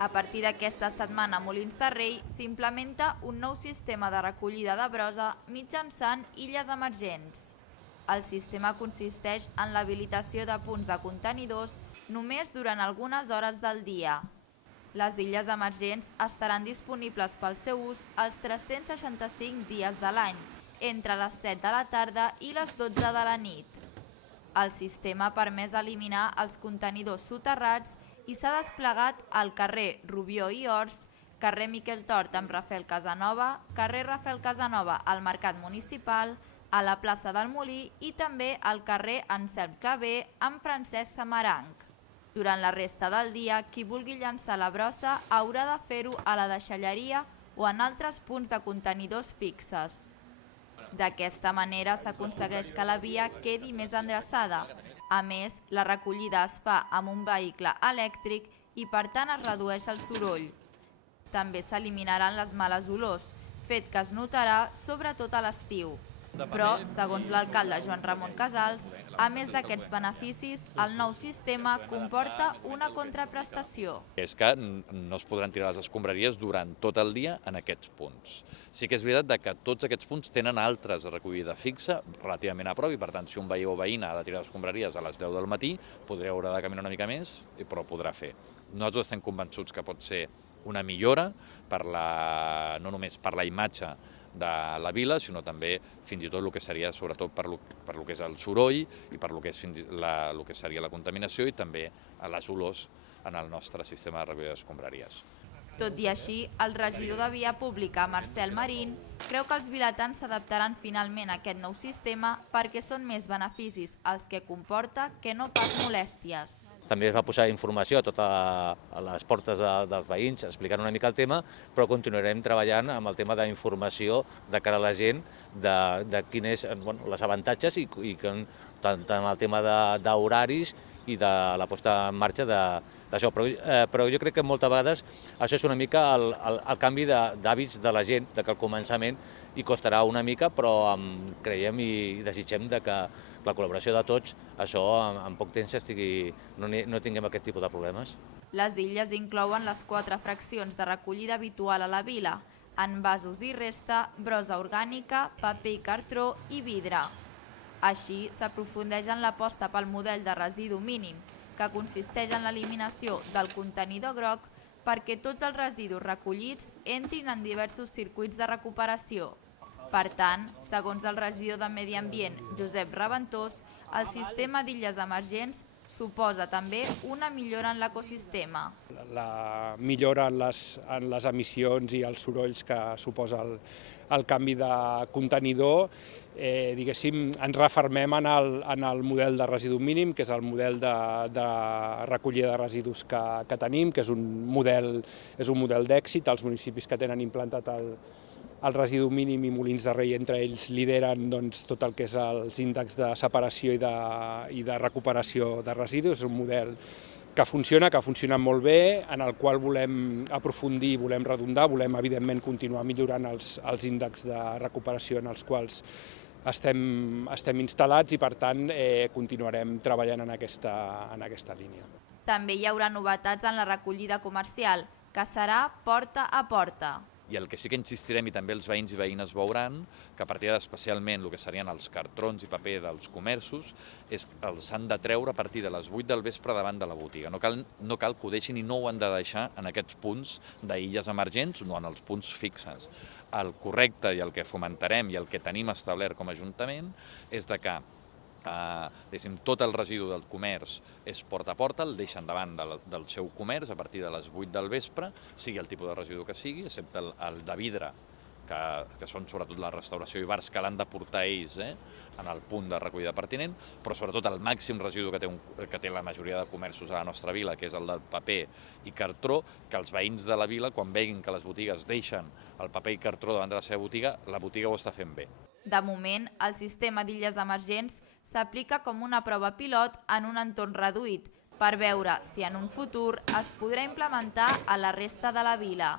A partir d'aquesta setmana a Molins de Rei s'implementa un nou sistema de recollida de brossa mitjançant illes emergents. El sistema consisteix en l'habilitació de punts de contenidors només durant algunes hores del dia. Les illes emergents estaran disponibles pel seu ús els 365 dies de l'any, entre les 7 de la tarda i les 12 de la nit. El sistema ha permès eliminar els contenidors soterrats i s'ha desplegat al carrer Rubió i Ors, carrer Miquel Tort amb Rafael Casanova, carrer Rafael Casanova al Mercat Municipal, a la plaça del Molí i també al carrer Anselm Clavé amb Francesc Samaranc. Durant la resta del dia, qui vulgui llançar la brossa haurà de fer-ho a la deixalleria o en altres punts de contenidors fixes. D'aquesta manera s'aconsegueix que la via quedi més endreçada. A més, la recollida es fa amb un vehicle elèctric i per tant es redueix el soroll. També s'eliminaran les males olors, fet que es notarà sobretot a l'estiu. Però, segons l'alcalde Joan Ramon Casals, a més d'aquests beneficis, el nou sistema comporta una contraprestació. És que no es podran tirar les escombraries durant tot el dia en aquests punts. Sí que és veritat que tots aquests punts tenen altres de recollida fixa relativament a prop i per tant si un veí o veïna ha de tirar les escombraries a les 10 del matí haurà de caminar una mica més, però podrà fer. Nosaltres estem convençuts que pot ser una millora no només per la imatge de la vila, sinó també fins i tot el que seria sobretot per lo que és el soroll i per lo que seria la contaminació i també les olors en el nostre sistema de recollida d'escombraries. Tot i així, el regidor de Via Pública, Marcel Marín, creu que els vilatans s'adaptaran finalment a aquest nou sistema perquè són més beneficis els que comporta que no pas molèsties. També es va posar informació a totes les portes dels veïns explicant una mica el tema, però continuarem treballant amb el tema d'informació de cara a la gent de quins són els avantatges i tant el tema d'horaris i de la posada en marxa d'això. Però jo crec que moltes vegades això és una mica el canvi d'hàbits de la gent, que al començament hi costarà una mica, però creiem i desitgem que la col·laboració de tots, això en poc temps no tinguem aquest tipus de problemes. Les illes inclouen les 4 fraccions de recollida habitual a la vila, envasos i resta, brossa orgànica, paper i cartró i vidre. Així, s'aprofundeix en l'aposta pel model de residu mínim, que consisteix en l'eliminació del contenidor groc perquè tots els residus recollits entrin en diversos circuits de recuperació. Per tant, segons el regidor de Medi Ambient, Josep Raventós, el sistema d'illes emergents suposa també una millora en l'ecosistema. La millora en les emissions i els sorolls que suposa el canvi de contenidor, diguéssim, ens refermem en el model de residu mínim, que és el model de recollida de residus que tenim, que és un model d'èxit. Els municipis que tenen implantat el residu mínim i Molins de Rei entre ells lideren tot el que és els índexs de separació i de recuperació de residus. És un model que funciona molt bé, en el qual volem aprofundir, volem redundar, volem evidentment continuar millorant els índexs de recuperació en els quals estem instal·lats i per tant continuarem treballant en aquesta línia. També hi haurà novetats en la recollida comercial, que serà porta a porta. I el que sí que insistirem, i també els veïns i veïnes veuran, que a partir especialment el que serien els cartrons i paper dels comerços, els han de treure a partir de les 8 del vespre davant de la botiga. No cal que ho deixin i no ho han de deixar en aquests punts d'illes emergents o en els punts fixes. El correcte i el que fomentarem i el que tenim establert com a Ajuntament és que tot el residu del comerç és porta a porta, el deixen davant del seu comerç a partir de les 8 del vespre, sigui el tipus de residu que sigui, excepte el de vidre, que són sobretot la restauració i bars que l'han de portar ells en el punt de recollida pertinent, però sobretot el màxim residu que té la majoria de comerços a la nostra vila, que és el del paper i cartró, que els veïns de la vila, quan veguin que les botigues deixen el paper i cartró davant de la seva botiga, la botiga ho està fent bé. De moment, el sistema d'illes emergents s'aplica com una prova pilot en un entorn reduït per veure si en un futur es podrà implementar a la resta de la vila.